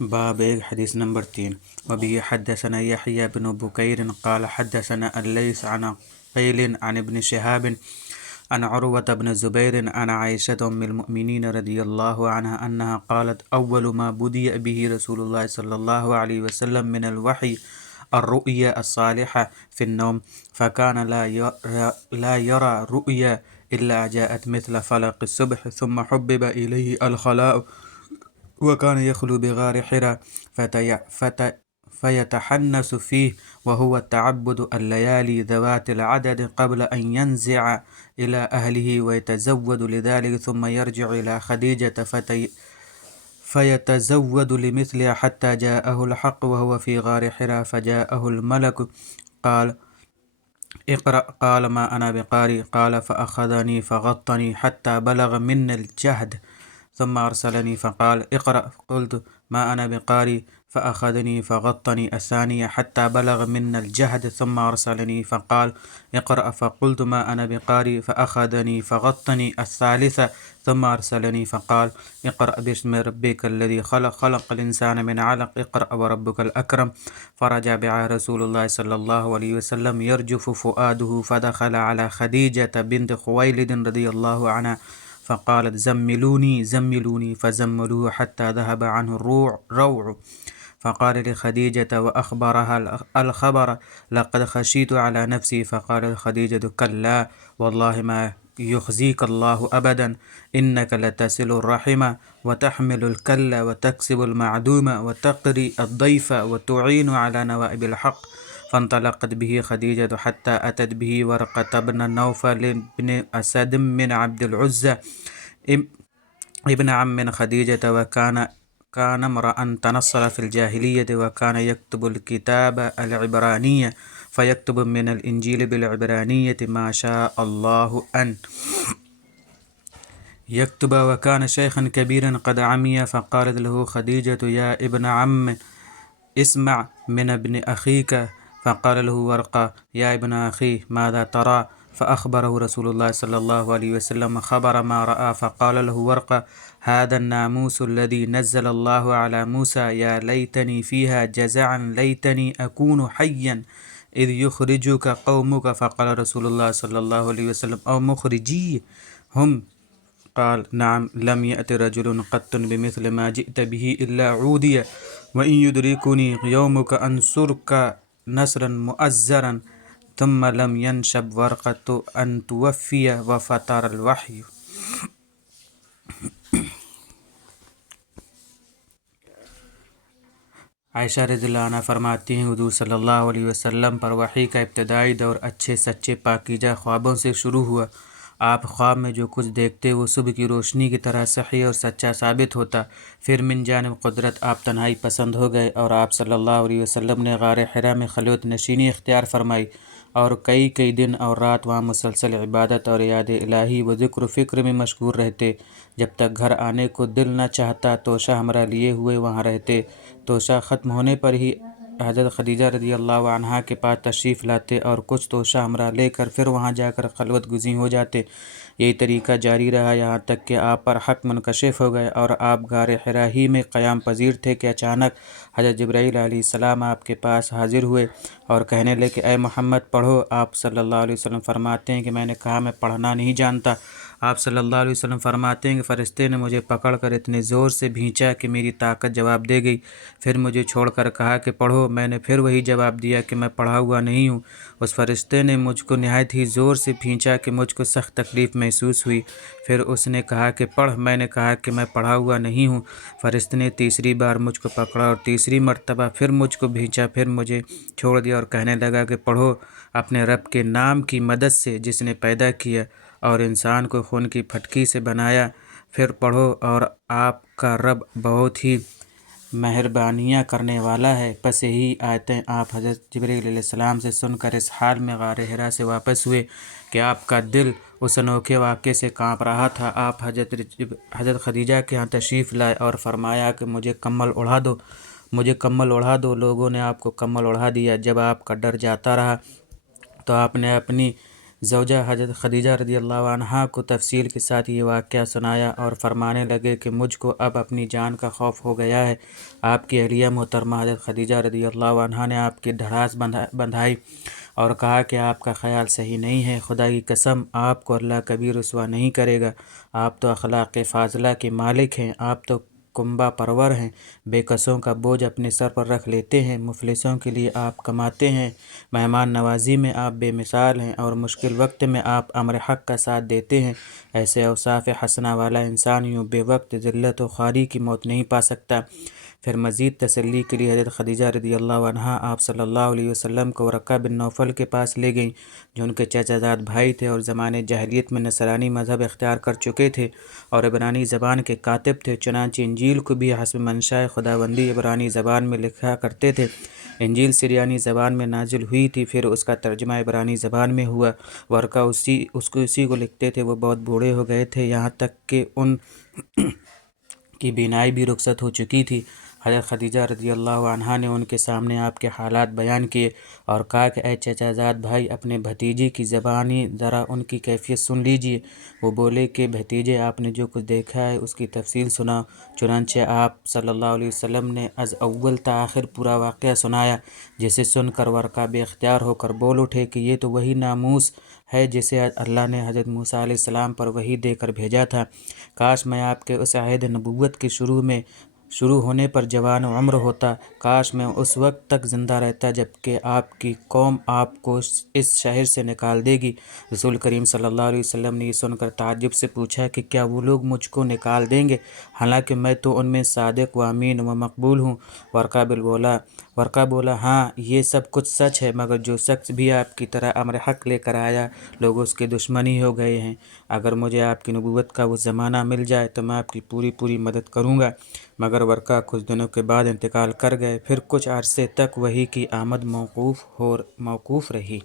باب ایک حدیث نمبر 3 وبه حدثنا يحيى بن بكير قال حدثنا الليث عن قيل عن ابن شهاب عن عروة بن الزبير عن عائشة أم المؤمنين رضي الله عنها أنها قالت أول ما بدأ به رسول الله صلى الله عليه وسلم من الوحي الرؤيا الصالحة في النوم فكان لا يرى رؤيا إلا جاءت مثل فلق الصبح ثم حبب إليه الخلاء وكان يخلو بغار حراء فيتحنس فيه وهو التعبد الليالي ذوات العدد قبل أن ينزع إلى أهله ويتزود لذلك ثم يرجع إلى خديجة فيتزود لمثلها حتى جاءه الحق وهو في غار حراء فجاءه الملك قال اقرأ قال ما أنا بقارئ قال فأخذني فغطني حتى بلغ من الجهد ثم أرسلني فقال اقرأ قلت ما أنا بقارئ فأخذني فغطني الثانية حتى بلغ من الجهد ثم أرسلني فقال اقرأ فقلت ما أنا بقارئ فأخذني فغطني الثالثة ثم أرسلني فقال اقرأ باسم ربك الذي خلق الإنسان من علق اقرأ وربك الأكرم فرجع بها رسول الله صلى الله عليه وسلم يرجف فؤاده فدخل على خديجة بنت خويلد رضي الله عنها فقالت زملوني فزملوه حتى ذهب عنه الروع فقال لخديجة وأخبرها الخبر لقد خشيت على نفسي فقال خديجة كلا والله ما يخزيك الله أبدا إنك لتصل الرحم وتحمل الكل وتكسب المعدوم وتقري الضيف وتعين على نوائب الحق فانطلقت به خديجة حتى أتت به ورقة بن نوفل بن أسد من عبد العزى ابن عم خديجة وكان امرأ تنصر في الجاهلية وكان يكتب الكتاب العبرانية فيكتب من الإنجيل بالعبرانية ما شاء الله أن يكتب وكان شيخا كبيرا قد عمي فقالت له خديجة يا ابن عم اسمع من ابن أخيك فقال له ورقة يا ابن أخي ماذا ترى فأخبره رسول الله صلى الله عليه وسلم خبر ما رأى فقال له ورقة هذا الناموس الذي نزل الله على موسى يا ليتني فيها جزعا ليتني أكون حيا إذ يخرجك قومك فقال رسول الله صلى الله عليه وسلم أو مخرجي هم قال نعم لم يأت رجل قط بمثل ما جئت به إلا عودي وإن يدركني يومك أنصرك نصرا مؤزرا ثم لم ينشب ورقة أن توفي وفتر الوحي. عائشہ رضی اللہ عنہ فرماتی ہیں حضور صلی اللہ علیہ وسلم پر وحی کا ابتدائی دور اچھے سچے پاکیزہ خوابوں سے شروع ہوا۔ آپ خواب میں جو کچھ دیکھتے وہ صبح کی روشنی کی طرح صحیح اور سچا ثابت ہوتا۔ پھر من جانب قدرت آپ تنہائی پسند ہو گئے اور آپ صلی اللہ علیہ وسلم نے غار حرا میں خلوت نشینی اختیار فرمائی اور کئی دن اور رات وہاں مسلسل عبادت اور یاد الہی و ذکر و فکر میں مشغول رہتے۔ جب تک گھر آنے کو دل نہ چاہتا توشہ ہمراہ لیے ہوئے وہاں رہتے۔ توشہ ختم ہونے پر ہی حضرت خدیجہ رضی اللہ عنہا کے پاس تشریف لاتے اور کچھ توشہ ہمراہ لے کر پھر وہاں جا کر خلوت گزین ہو جاتے۔ یہی طریقہ جاری رہا یہاں تک کہ آپ پر حق منکشف ہو گئے اور آپ غار حرا ہی میں قیام پذیر تھے کہ اچانک حضرت جبرائیل علیہ السلام آپ کے پاس حاضر ہوئے اور کہنے لگے کہ اے محمد پڑھو۔ آپ صلی اللہ علیہ وسلم فرماتے ہیں کہ میں نے کہا میں پڑھنا نہیں جانتا۔ آپ صلی اللہ علیہ وسلم فرماتے ہیں کہ فرشتے نے مجھے پکڑ کر اتنے زور سے بھینچا کہ میری طاقت جواب دے گئی، پھر مجھے چھوڑ کر کہا کہ پڑھو۔ میں نے پھر وہی جواب دیا کہ میں پڑھا ہوا نہیں ہوں۔ اس فرشتے نے مجھ کو نہایت ہی زور سے بھینچا کہ مجھ کو سخت تکلیف محسوس ہوئی۔ پھر اس نے کہا کہ پڑھ۔ میں نے کہا کہ میں پڑھا ہوا نہیں ہوں۔ فرشتے نے تیسری بار مجھ کو پکڑا اور تیسری مرتبہ پھر مجھ کو بھینچا، پھر مجھے چھوڑ دیا اور کہنے لگا کہ پڑھو اپنے رب کے نام کی مدد سے جس نے پیدا کیا اور انسان کو خون کی پھٹکی سے بنایا، پھر پڑھو اور آپ کا رب بہت ہی مہربانیاں کرنے والا ہے۔ پس یہی آیتیں آپ حضرت جبرائیل علیہ السلام سے سن کر اس حال میں غار حرا سے واپس ہوئے کہ آپ کا دل اس انوکھے واقعے سے کانپ رہا تھا۔ آپ حضرت خدیجہ کے ہاں تشریف لائے اور فرمایا کہ مجھے کمبل اڑھا دو۔ لوگوں نے آپ کو کمبل اڑھا دیا۔ جب آپ کا ڈر جاتا رہا تو آپ نے اپنی زوجہ حضرت خدیجہ رضی اللہ عنہا کو تفصیل کے ساتھ یہ واقعہ سنایا اور فرمانے لگے کہ مجھ کو اب اپنی جان کا خوف ہو گیا ہے۔ آپ کی اہلیہ محترمہ حضرت خدیجہ رضی اللہ عنہا نے آپ کی ڈھڑاس بندھائی اور کہا کہ آپ کا خیال صحیح نہیں ہے، خدا کی قسم آپ کو اللہ کبھی رسوا نہیں کرے گا، آپ تو اخلاق فاضلہ کے مالک ہیں، آپ تو کنبہ پرور ہیں، بے کسوں کا بوجھ اپنے سر پر رکھ لیتے ہیں، مفلسوں کے لیے آپ کماتے ہیں، مہمان نوازی میں آپ بے مثال ہیں اور مشکل وقت میں آپ امر حق کا ساتھ دیتے ہیں۔ ایسے اوصاف حسنہ والا انسان یوں بے وقت ذلت و خواری کی موت نہیں پا سکتا۔ پھر مزید تسلی کے لیے حضرت خدیجہ رضی اللہ عنہا آپ صلی اللہ علیہ وسلم کو ورقہ بن نوفل کے پاس لے گئیں، جو ان کے چچا زاد بھائی تھے اور زمانے جاہلیت میں نصرانی مذہب اختیار کر چکے تھے اور عبرانی زبان کے کاتب تھے، چنانچہ انجیل کو بھی حسب منشاء خداوندی عبرانی زبان میں لکھا کرتے تھے۔ انجیل سریانی زبان میں نازل ہوئی تھی، پھر اس کا ترجمہ عبرانی زبان میں ہوا۔ ورقہ اسی کو لکھتے تھے۔ وہ بہت بوڑھے ہو گئے تھے، یہاں تک کہ ان کی بینائی بھی رخصت ہو چکی تھی۔ حضرت خدیجہ رضی اللہ عنہا نے ان کے سامنے آپ کے حالات بیان کیے اور کہا کہ اے چچا زاد بھائی، اپنے بھتیجی کی زبانی ذرا ان کی کیفیت سن لیجئے۔ وہ بولے کہ بھتیجے، آپ نے جو کچھ دیکھا ہے اس کی تفصیل سناؤ۔ چنانچہ آپ صلی اللہ علیہ وسلم نے از اول تا آخر پورا واقعہ سنایا، جسے سن کر ورقہ بے اختیار ہو کر بول اٹھے کہ یہ تو وہی ناموس ہے جسے اللہ نے حضرت موسیٰ علیہ السلام پر وحی دے کر بھیجا تھا۔ کاش میں آپ کے اس عہد نبوت کے شروع ہونے پر جوان عمر ہوتا، کاش میں اس وقت تک زندہ رہتا جب کہ آپ کی قوم آپ کو اس شہر سے نکال دے گی۔ رسول کریم صلی اللہ علیہ وسلم نے یہ سن کر تعجب سے پوچھا کہ کیا وہ لوگ مجھ کو نکال دیں گے، حالانکہ میں تو ان میں صادق و امین و مقبول ہوں؟ ورقہ بولا، ہاں یہ سب کچھ سچ ہے، مگر جو شخص بھی آپ کی طرح امر حق لے کر آیا، لوگ اس کے دشمن ہی ہو گئے ہیں۔ اگر مجھے آپ کی نبوت کا وہ زمانہ مل جائے تو میں آپ کی پوری مدد کروں گا۔ مگر ورقہ کچھ دنوں کے بعد انتقال کر گئے، پھر کچھ عرصے تک وحی کی آمد موقوف رہی۔